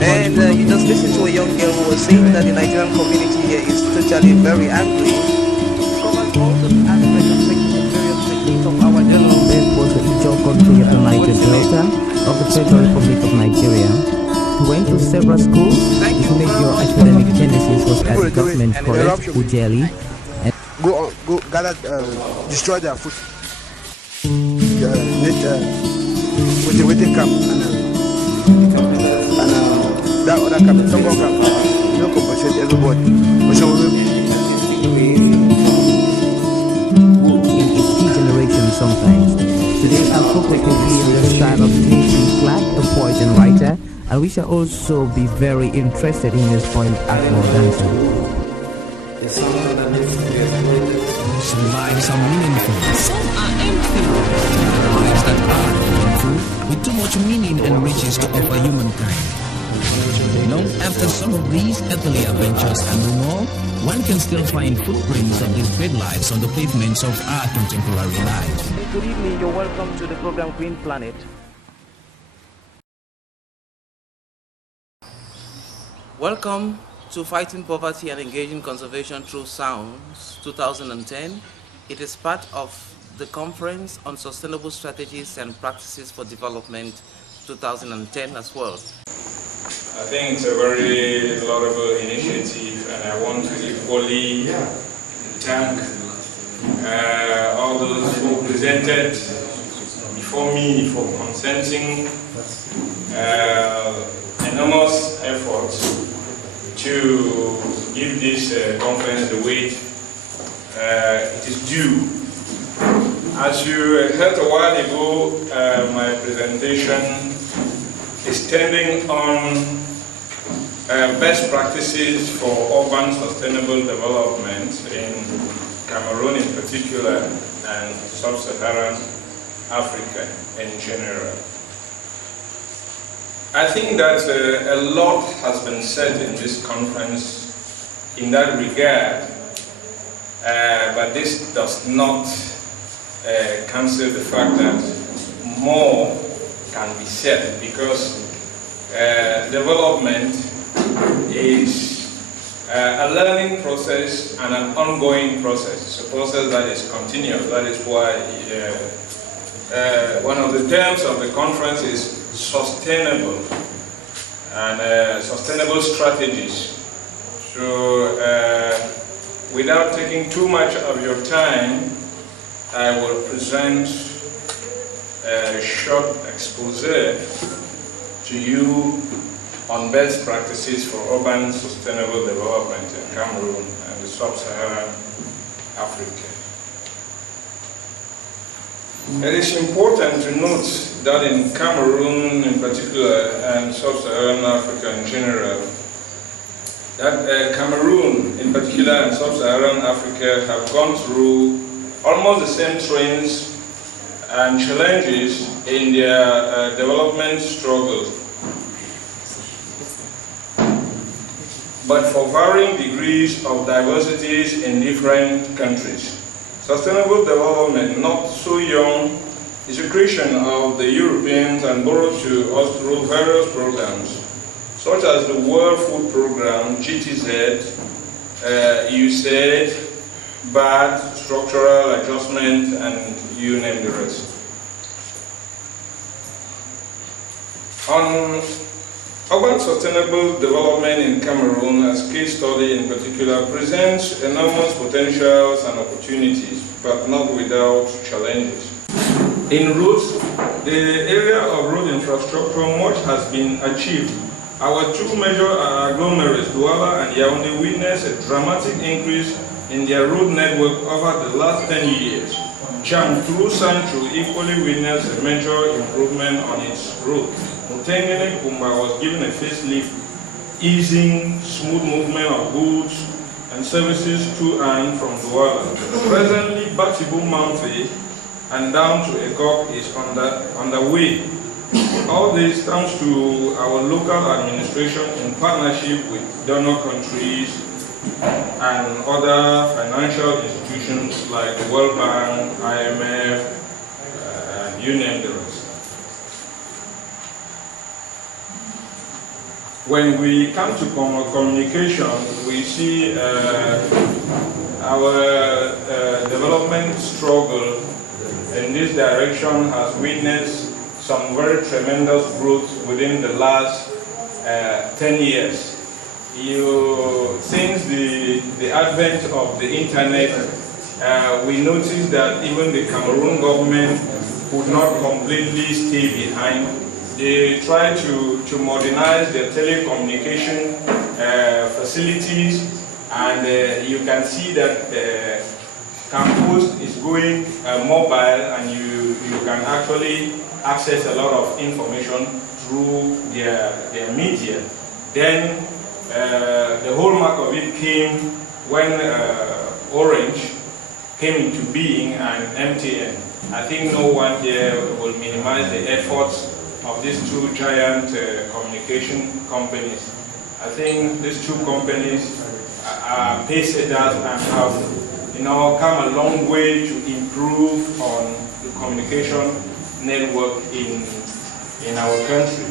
And you just listen to a young girl who was saying that the Nigerian community here is totally very angry. It covers all the aspects and various techniques of our development. Was the Ijaw country of the Niger Delta of the Federal Republic of Nigeria. He went to several schools. His major academic genesis was at the government college, Ujeli. Go gather, destroy their food. With the waiting camp and that other camp, some more camp, you don't compensate everybody. In its key generation sometimes. Today our focus will be on the style of T.C. Clark, a poet and writer, and we shall also be very interested in his point Akmo dancer. Some lives are meaningful, some are empty. There are lives that are meaningful, with too much meaning and riches to offer humankind. Long after some of these earthly adventures and no more, one can still find footprints of these great lives on the pavements of our contemporary life. Good evening, you're welcome to the program Green Planet. Welcome to Fighting Poverty and Engaging Conservation Through Sounds 2010. It is part of the Conference on Sustainable Strategies and Practices for Development 2010 as well. I think it's a very laudable initiative, and I want to equally thank all those who presented before me for consenting enormous efforts to give this conference the weight it is due. As you heard a while ago, my presentation is tending on best practices for urban sustainable development in Cameroon in particular and sub-Saharan Africa in general. I think that a lot has been said in this conference in that regard, but this does not cancel the fact that more can be said, because development is a learning process and an ongoing process. It's a process that is continuous. That is why one of the terms of the conference is sustainable and sustainable strategies. So without taking too much of your time, I will present a short expose to you on best practices for urban sustainable development in Cameroon and the sub-Saharan Africa. It is important to note that in Cameroon in particular and sub-Saharan Africa in general, that Cameroon in particular and sub-Saharan Africa have gone through almost the same trends and challenges in their development struggles, but for varying degrees of diversities in different countries. Sustainable development, not so young, is a creation of the Europeans and borrowed to us through various programs, such as the World Food Program, GTZ, USAID, BAD, Structural Adjustment, and you name the rest. On urban sustainable development in Cameroon, as case study in particular, presents enormous potentials and opportunities, but not without challenges. In roads, the area of road infrastructure, much has been achieved. Our two major agglomerates, Douala and Yaoundé, witnessed a dramatic increase in their road network over the last 10 years. Jam through Sancho equally witnessed a major improvement on its road. Mutengene Kumba was given a facelift, easing smooth movement of goods and services to and from Douala. Presently, Batibu Mountain and down to Ekok is underway. All this thanks to our local administration in partnership with donor countries and other financial institutions like the World Bank, IMF, and you name the rest. when we come to communication, we see our development struggle in this direction has witnessed some very tremendous growth within the last 10 years. Since the advent of the internet, we noticed that even the Cameroon government could not completely stay behind. They tried to modernize their telecommunication facilities, and you can see that Campost is going mobile, and you can actually access a lot of information through their media. Then the hallmark of it came when Orange came into being and MTN. I think no one here will minimize the efforts of these two giant communication companies. I think these two companies are pacesetters and have come a long way to improve on the communication network in our country,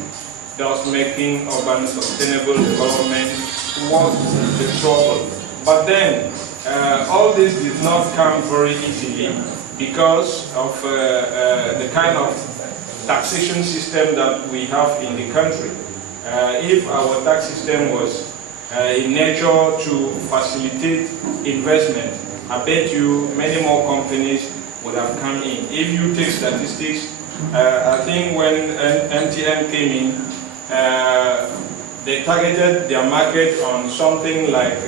thus making urban sustainable development worth the trouble. But then, all this did not come very easily because of the kind of taxation system that we have in the country. If our tax system was in nature to facilitate investment, I bet you many more companies would have come in. If you take statistics, I think when MTN came in, they targeted their market on something like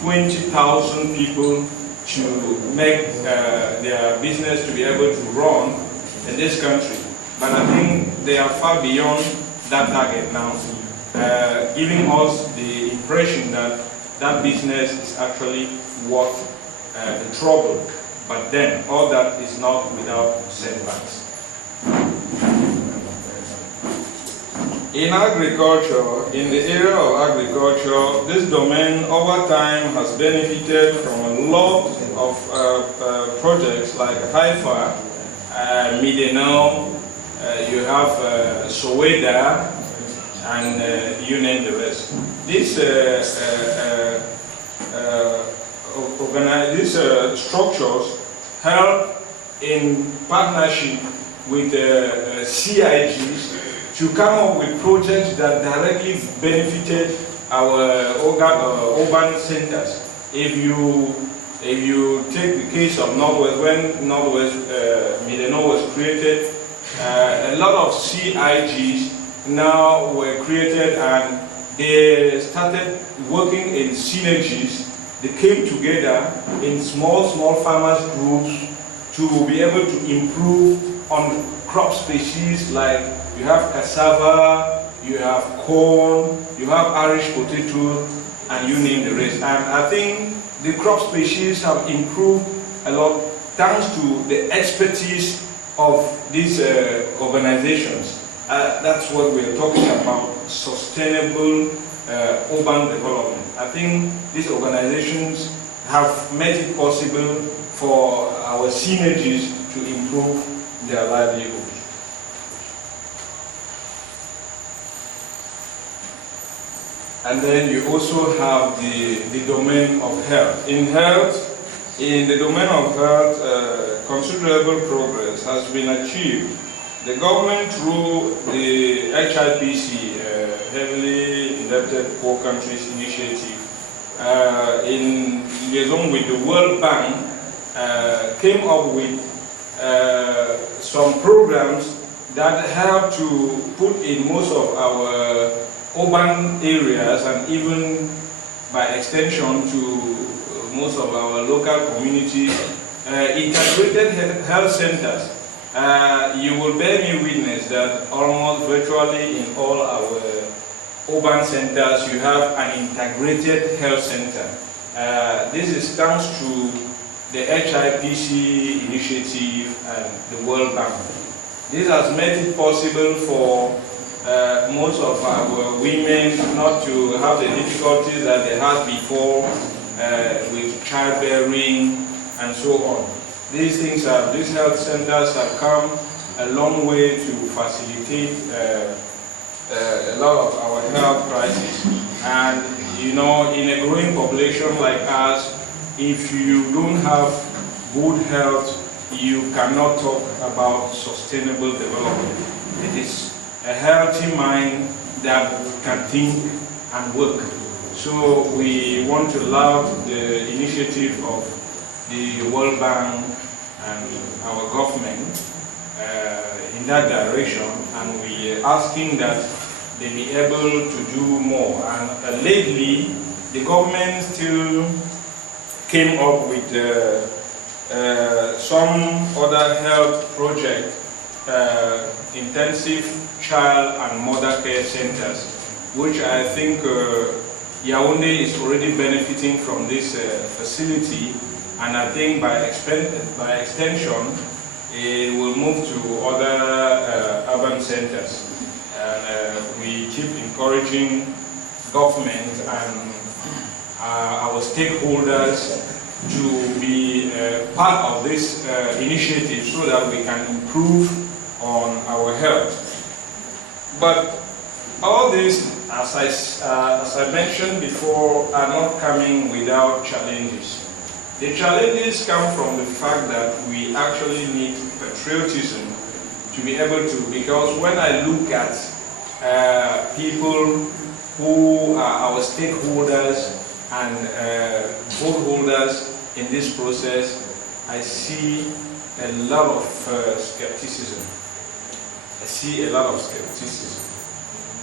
20,000 people to make their business to be able to run in this country. But I think they are far beyond that target now, giving us the impression that that business is actually worth the trouble. But then, all that is not without setbacks. In agriculture, in the area of agriculture, this domain over time has benefited from a lot of projects like Haifa, Midenau, you have Soweda, and you name the rest. These structures help in partnership with CIGs to come up with projects that directly benefited our urban centers. If you take the case of Northwest, when Northwest Midenau was created, a lot of CIGs now were created, and they started working in synergies. They came together in small farmers groups to be able to improve on crop species like you have cassava, you have corn, you have Irish potatoes, and you name the rest. And I think the crop species have improved a lot thanks to the expertise of these organizations. That's what we're talking about, sustainable urban development. I think these organizations have made it possible for our synergies to improve their livelihood. And then you also have the domain of health. In the domain of health, considerable progress has been achieved. The government, through the HIPC, Heavily Indebted Poor Countries Initiative, in liaison with the World Bank, came up with some programs that help to put in most of our urban areas, and even by extension to most of our local communities, integrated health centers. You will bear me witness that almost virtually in all our urban centers you have an integrated health center. This is thanks to the HIPC initiative and the World Bank. This has made it possible for most of our women not to have the difficulties that they had before with childbearing and so on. These health centers have come a long way to facilitate a lot of our health crises. And you know, in a growing population like us, if you don't have good health, you cannot talk about sustainable development. It is a healthy mind that can think and work. So we want to laud the initiative of the World Bank and our government in that direction, and we are asking that they be able to do more. And lately, the government still came up with some other health project, intensive child and mother care centers, which I think Yaoundé is already benefiting from this facility, and I think by extension it will move to other urban centers. And we keep encouraging government and our stakeholders to be part of this initiative so that we can improve on our health. But all this, as I mentioned before, are not coming without challenges. The challenges come from the fact that we actually need patriotism to be able to, because when I look at people who are our stakeholders and vote holders in this process, I see a lot of skepticism.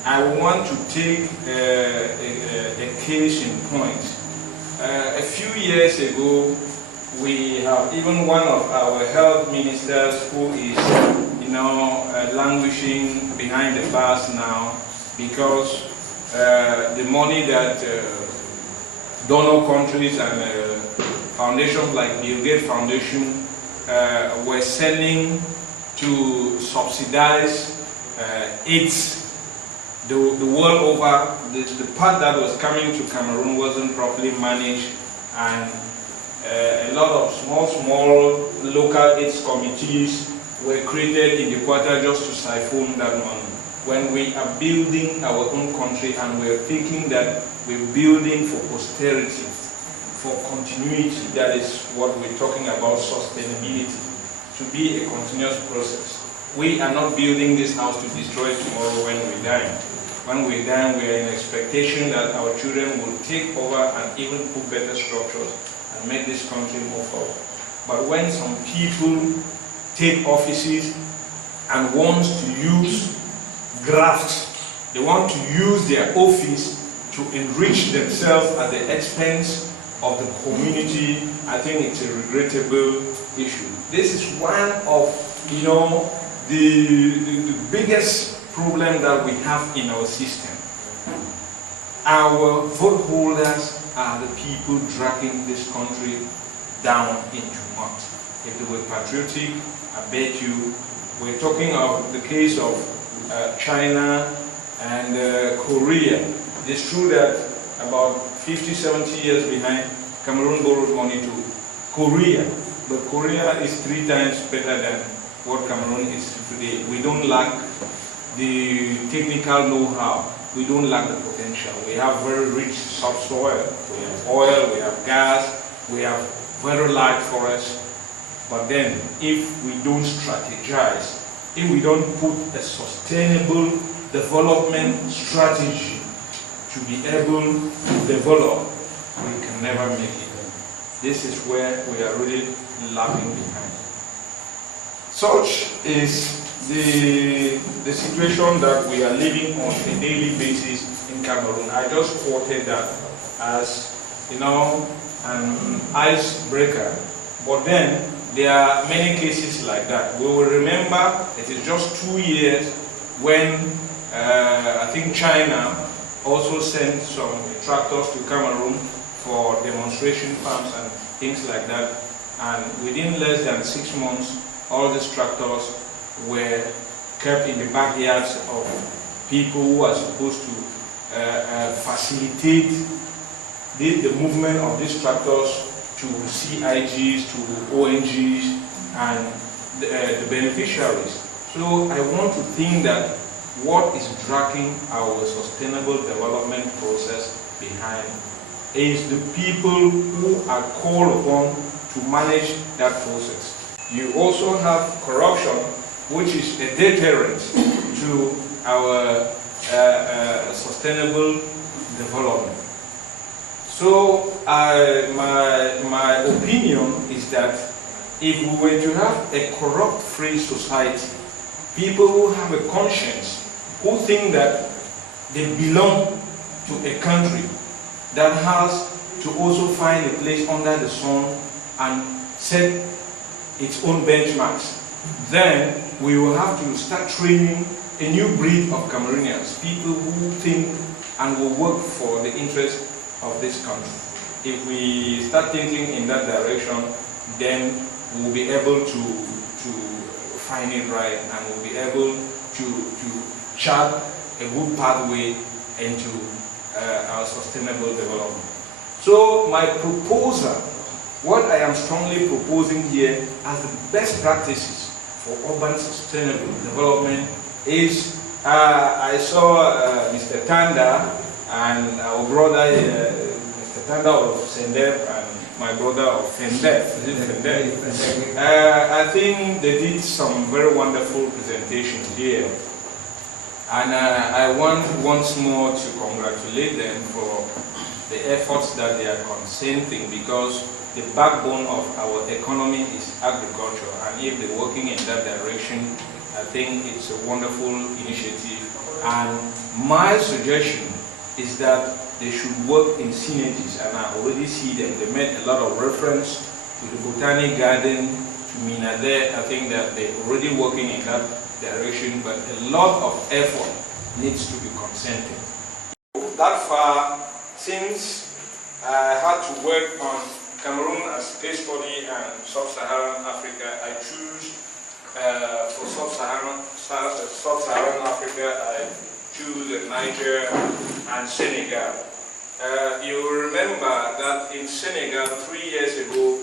I want to take a case in point. A few years ago, we have even one of our health ministers who is, languishing behind the bars now because the money that donor countries and foundations like Bill Gates Foundation were sending to subsidize AIDS the world over, the part that was coming to Cameroon wasn't properly managed, and a lot of small local AIDS committees were created in the quarter just to siphon that money. When we are building our own country and we're thinking that we're building for posterity, for continuity, that is what we're talking about, sustainability, to be a continuous process. We are not building this house to destroy it tomorrow when we die. When we die, we are in expectation that our children will take over and even put better structures and make this country move forward. But when some people take offices and want to use graft, they want to use their office to enrich themselves at the expense of the community, I think it's a regrettable issue. This is one of, the biggest problem that we have in our system. Our vote holders are the people dragging this country down into mud. If they were patriotic, I bet you, we're talking of the case of China and Korea. It's true that about 50, 70 years behind, Cameroon borrowed money to Korea, but Korea is 3 times better than what Cameroon is today. We don't lack the technical know-how. We don't lack the potential. We have very rich subsoil. We have oil, we have gas, we have very large forests. But then, if we don't strategize, if we don't put a sustainable development strategy to be able to develop, we can never make it. This is where we are really lagging behind. Such is the situation that we are living on a daily basis in Cameroon. I just quoted that as, an icebreaker. But then, there are many cases like that. We will remember it is just 2 years when I think China also sent some tractors to Cameroon for demonstration farms and things like that. And within less than 6 months, all these tractors were kept in the backyards of people who are supposed to facilitate the movement of these tractors to CIGs, to ONGs, and the beneficiaries. So I want to think that what is dragging our sustainable development process behind is the people who are called upon to manage that process. You also have corruption, which is a deterrent to our sustainable development. So my opinion is that if we were to have a corrupt-free society, people who have a conscience, who think that they belong to a country that has to also find a place under the sun and set its own benchmarks, then we will have to start training a new breed of Cameroonians, people who think and will work for the interest of this country. If we start thinking in that direction, then we'll be able to find it right, and we'll be able to chart a good pathway into our sustainable development. So my proposal, what I am strongly proposing here as the best practices for urban sustainable development is, I saw Mr. Tanda and our brother, Mr. Tanda of Sendep, and my brother of Fendep. I think they did some very wonderful presentations here. And I want once more to congratulate them for the efforts that they are consenting, because the backbone of our economy is agriculture, and if they're working in that direction, I think it's a wonderful initiative. And my suggestion is that they should work in synergies, and I already see them. They made a lot of reference to the Botanic Garden, to Minade. I think that they're already working in that direction, but a lot of effort needs to be consented. That far, since I had to work on Cameroon as case study and Sub-Saharan Africa, I choose for Sub-Saharan Africa, I choose Niger and Senegal. You remember that in Senegal 3 years ago,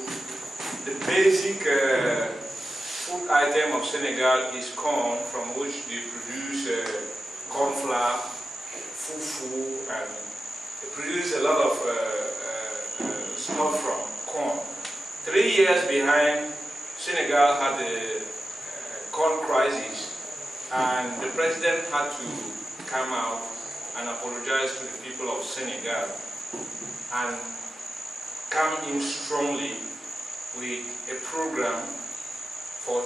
the basic food item of Senegal is corn, from which they produce corn flour, fufu, and they produce a lot of stuff from corn. 3 years behind, Senegal had a corn crisis, and the president had to come out and apologize to the people of Senegal and come in strongly with a program for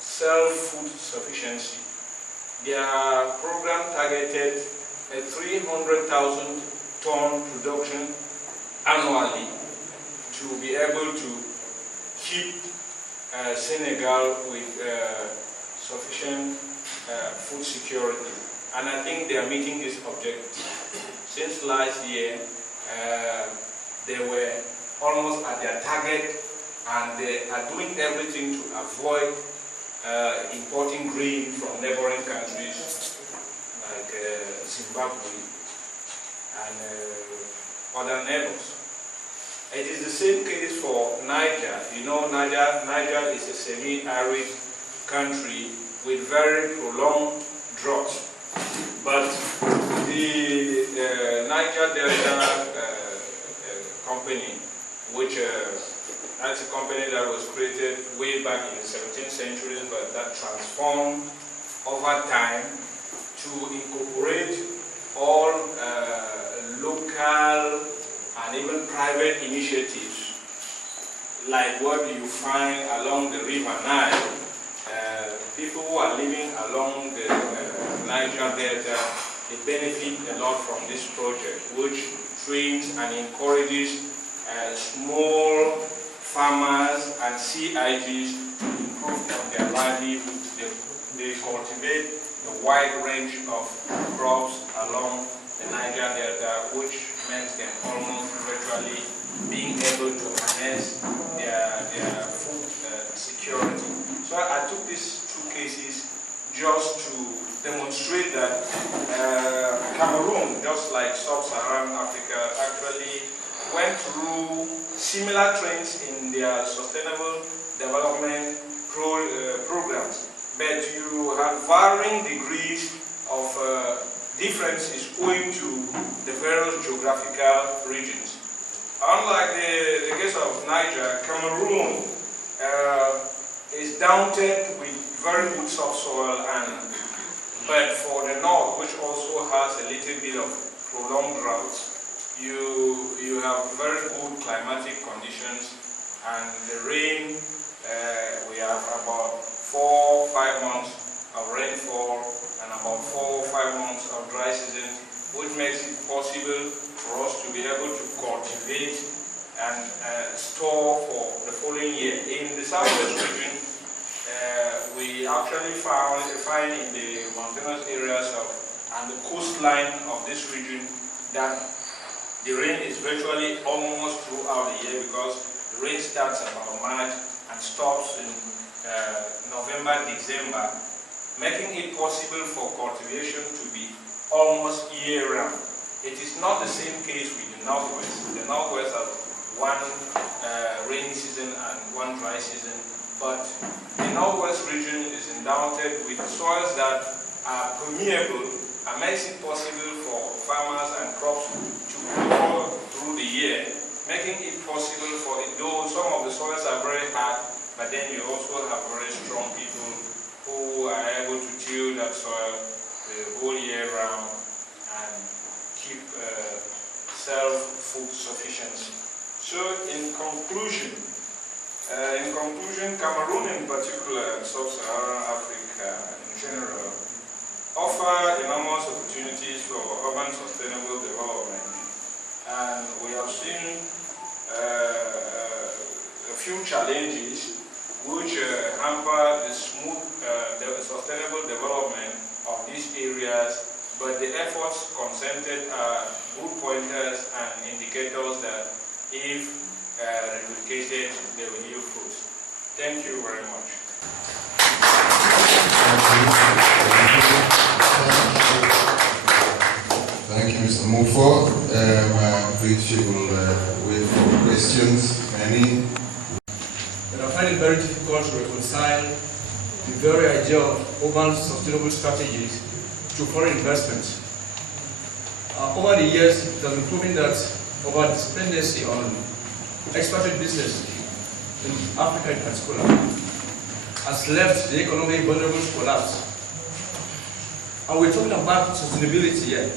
self-food sufficiency. Their program targeted a 300,000 ton production annually to be able to keep Senegal with sufficient food security. And I think they are meeting this objective. Since last year, they were almost at their target, and they are doing everything to avoid importing grain from neighboring countries like Zimbabwe and other neighbors. It is the same case for Niger. You know, Niger is a semi-arid country with very prolonged drought. But the Niger Delta company, which that's a company that was created way back in the 17th century, but that transformed over time to incorporate all local and even private initiatives, like what you find along the river Nile. People who are living along the Niger Delta, they benefit a lot from this project, which trains and encourages small farmers and CIGs to improve their livelihood. They cultivate a wide range of crops along the Niger Delta, which meant them almost virtually being able to harness their food security. So I took these two cases just to demonstrate that Cameroon, just like Sub-Saharan Africa, actually went through similar trends in their sustainable development programs. But you have varying degrees of difference is owing to the various geographical regions. Unlike the case of Niger, Cameroon is downed with very good subsoil, but for the north, which also has a little bit of prolonged droughts, you have very good climatic conditions, and the rain, we have about 4 or 5 months of rainfall and about 4 or 5 months of dry season, which makes it possible for us to be able to cultivate and store for the following year. In the southwest region, we actually find in the mountainous areas and the coastline of this region that the rain is virtually almost throughout the year, because the rain starts about March and stops in November, December, making it possible for cultivation to be almost year-round. It is not the same case with the Northwest. The Northwest has one rainy season and one dry season, but the Northwest region is endowed with soils that are permeable and makes it possible for farmers and crops to grow through the year, making it possible for it, though some of the soils are very hard, but then you also have very strong people who are able to till that soil the whole year round and keep self-food sufficiency. So in conclusion, Cameroon in particular and Sub-Saharan Africa in general offer enormous opportunities for urban sustainable development, and we have seen a few challenges which hamper the smooth sustainable development of these areas, but the efforts consented are good pointers and indicators that if replicated, they will yield fruits. Thank you very much. Thank you, Mr. Mofor. I believe you will wait for questions. Any? But I find it very difficult to reconcile the very idea of urban sustainable strategies to foreign investment. Over the years, it has been proven that over dependency on expatriate business in Africa in particular has left the economy vulnerable to collapse. And we're talking about sustainability here.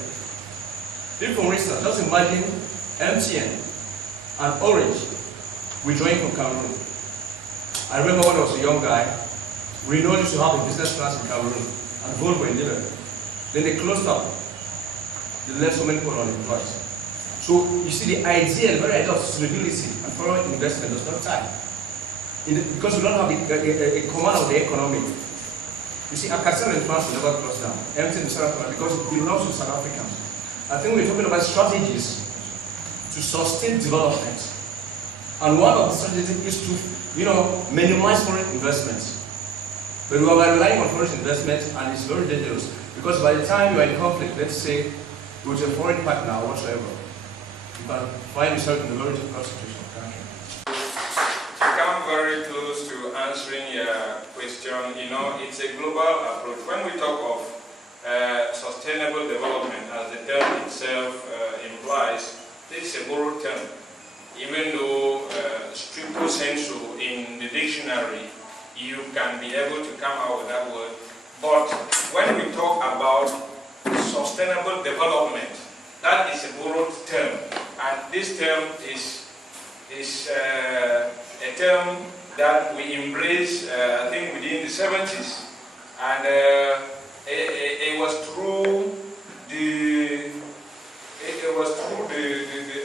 If, for instance, just imagine MTN and Orange withdrawing from Cameroon. I remember when I was a young guy, we know used to have a business class in Cameroon and Volvo in Liverpool. Then they closed up. They left so many people unemployed. So you see, the very idea of sustainability and foreign investment does not tie. Because we don't have a command of the economy. You see, Alcatel in France will never close down. MTN in South Africa, because it belongs to South Africans. I think we're talking about strategies to sustain development. And one of the strategies is to, minimize foreign investments. But we are relying on foreign investment, and it's very dangerous. Because by the time you are in conflict, let's say, with a foreign partner or whatsoever, you can find yourself in a very difficult situation. To come very close to answering your question, it's a global approach. When we talk of sustainable development, as the term itself implies, this is a borrowed term. Even though stricto sensu in the dictionary, you can be able to come out with that word. But when we talk about sustainable development, that is a borrowed term. And this term is a term that we embrace, I think, within the 70s. And it was through the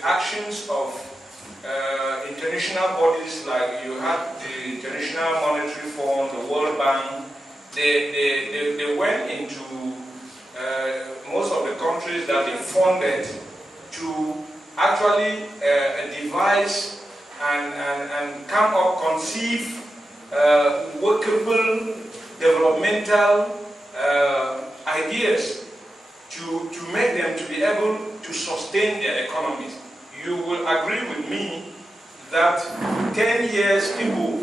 actions of international bodies, like you had the International Monetary Fund, the World Bank. They went into most of the countries that they funded to actually devise and come up, conceive workable developmental ideas to make them to be able to sustain their economies. You will agree with me that 10 years ago,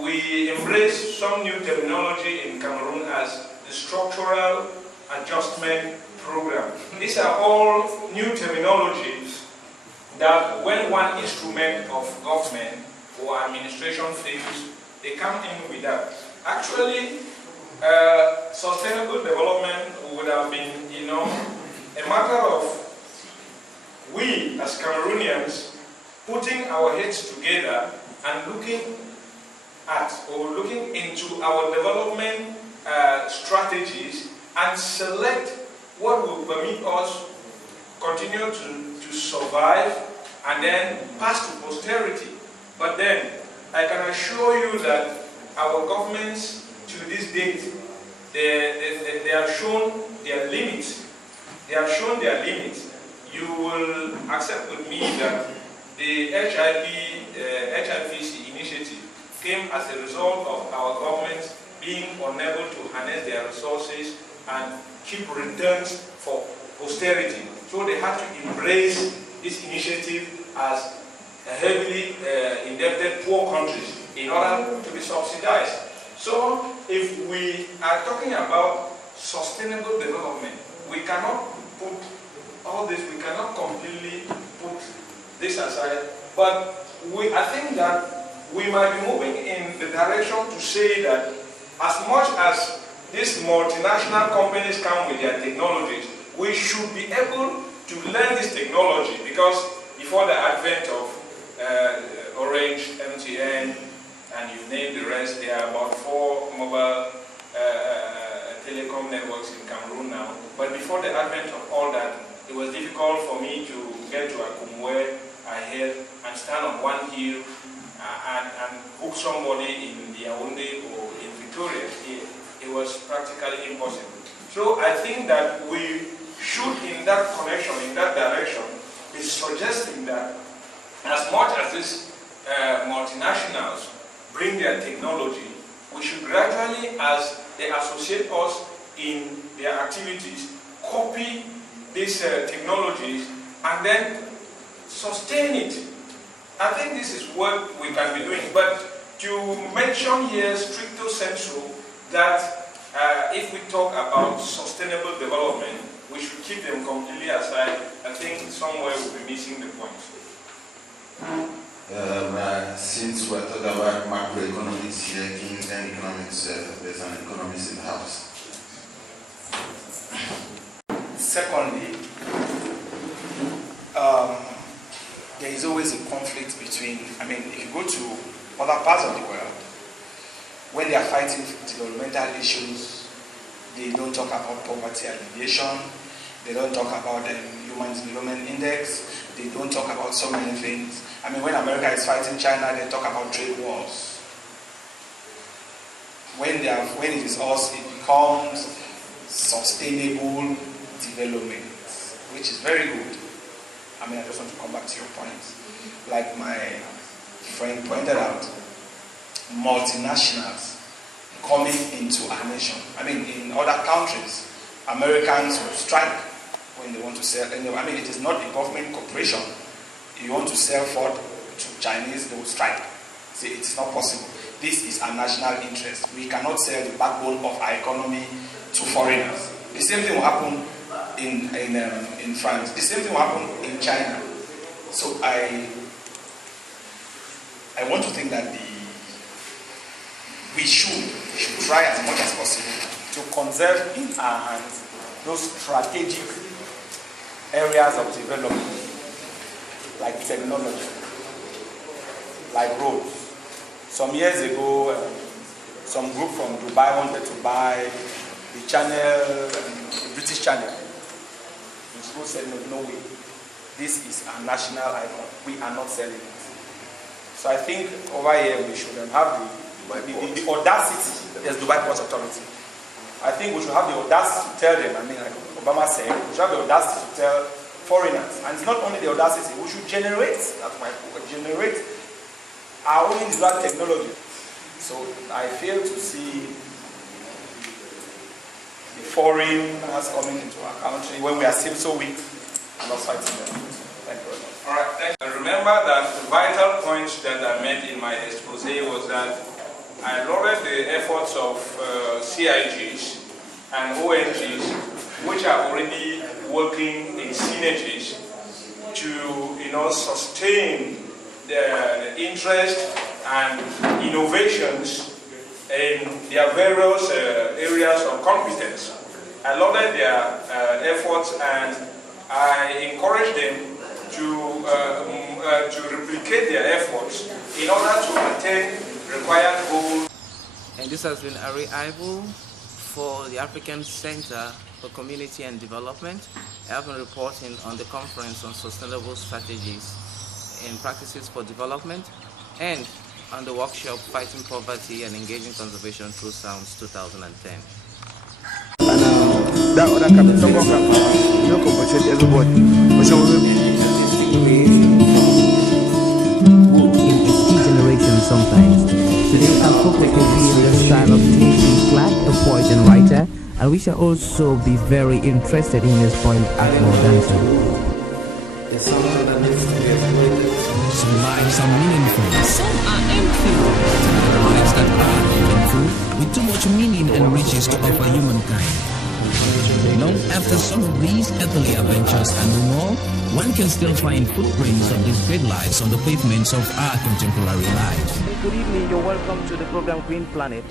we embraced some new terminology in Cameroon as the structural adjustment program. These are all new terminologies that when one instrument of government or administration fails, they come in with that. Actually, sustainable development would have been, a matter of we as Cameroonians putting our heads together and looking at or looking into our development strategies and select what will permit us continue to survive and then pass to posterity. But then I can assure you that our governments to this date, they have shown their limits. They have shown their limits. You will accept with me that the HIPC initiative came as a result of our governments being unable to harness their resources and keep returns for posterity. So they had to embrace this initiative as a heavily indebted poor countries in order to be subsidized. So if we are talking about sustainable development, we cannot put all this, we cannot completely put this aside, but I think that we might be moving in the direction to say that as much as these multinational companies come with their technologies, we should be able to learn this technology, because before the advent of Orange, MTN, and you name the rest, there are about 4 mobile telecom networks in Cameroon now. But before the advent of all that, it was difficult for me to get to Akum where I had and stand on one hill and book somebody in Yaoundé or in Victoria. It was practically impossible. So I think that we should, in that connection, in that direction, be suggesting that as much as these multinationals bring their technology, we should gradually, as they associate us in their activities, copy these technologies and then sustain it. I think this is what we can be doing. But to mention here stricto sensu that if we talk about sustainable development, we should keep them completely aside. I think somewhere we'll be missing the point. Since we're talking about macroeconomics here, Keynesian economics, there's an economist in the house. Secondly, there is always a conflict between, if you go to other parts of the world, when they are fighting developmental issues, they don't talk about poverty alleviation, they don't talk about the Human Development Index, they don't talk about so many things. When America is fighting China, they talk about trade wars. When it is us, it becomes sustainable development, which is very good. I just want to come back to your point. Like my friend pointed out, multinationals coming into our nation. In other countries, Americans will strike when they want to sell. It is not a government corporation. You want to sell Ford to Chinese, they will strike. Say it is not possible. This is our national interest. We cannot sell the backbone of our economy to foreigners. The same thing will happen in France. The same thing will happen in China. So I want to think that we should try as much as possible to conserve in our hands those strategic areas of development, like technology, like roads. Some years ago, some group from Dubai wanted to buy the channel, the British channel. The school said, no way. This is a national icon. We are not selling it. So I think over here we should have the audacity, yes, Dubai Ports Authority. I think we should have the audacity to tell them, like Obama said, we should have the audacity to tell foreigners. And it's not only the audacity, we should generate our own individual technology. So I fail to see the foreigners coming into our country when we are still so weak and not fighting them. Thank you very much. All right, thank you. Remember that the vital point that I made in my expose was that I lauded the efforts of CIGs and ONGs which are already working in synergies to sustain the interest and innovations in their various areas of competence. I lauded their efforts, and I encourage them to replicate their efforts in order to attain required goals. And this has been Arrey Ivo for the African Center for Community and Development. I have been reporting on the Conference on Sustainable Strategies and Practices for Development and on the workshop Fighting Poverty and Engaging Conservation Through Sounds 2010. Sometimes. Today our focus will be in the style of Christian Mofor Fru, a poet and writer, and we shall also be very interested in his point Akmo dancer. Some lives are meaningful, some are empty. There are lives that are meaningful, with too much meaning and riches to offer humankind. Long after some of these earthly adventures and no more, one can still find footprints of these great lives on the pavements of our contemporary lives. Good evening, you're welcome to the program Green Planet.